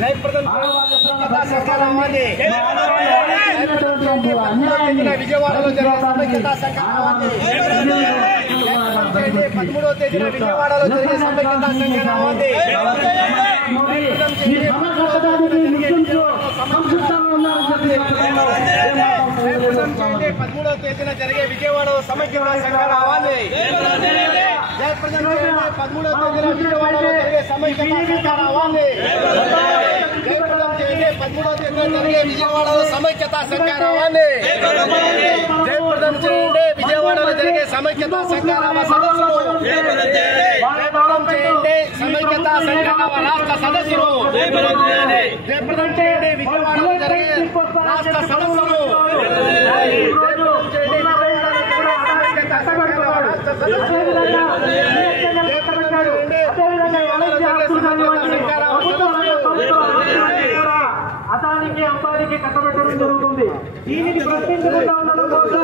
జయప్రదం విజయవాడలో జరిగే సమైక్యతా సంగ్రామాన్ని 13వ తేదీన విజయవాడలో జరిగే సమైక్యతా సంగ్రామాన్ని 13వ తేదీన జరిగే విజయవాడలో సమైక్యతా సంగ్రామాన్ని జయప్రదం చేయండి. 13వ తేదీన విజయవాడలో జరిగే సమైక్యతా సంగ్రామాన్ని జయప్రదం చేయండి. 13వ తేదీన జరిగే విజయవాడలో సమైక్యతా సంగ్రామాన్ని జయప్రదం చేయండి. విజయవాడలో జరిగే సమైక్యతా సంగ్రామ సదస్సులు జయప్రదం చేయండి. సమైక్యతా సంగ్రామ రాష్ట్ర సదస్సులు జయప్రదం చేయండి. విజయవాడలో జరిగే రాష్ట్ర సదస్సులు అదానికి అంబానికి కట్టబెట్టడం జరుగుతుంది. దీనికి ప్రశ్నించకుండా ఉండడం కోసం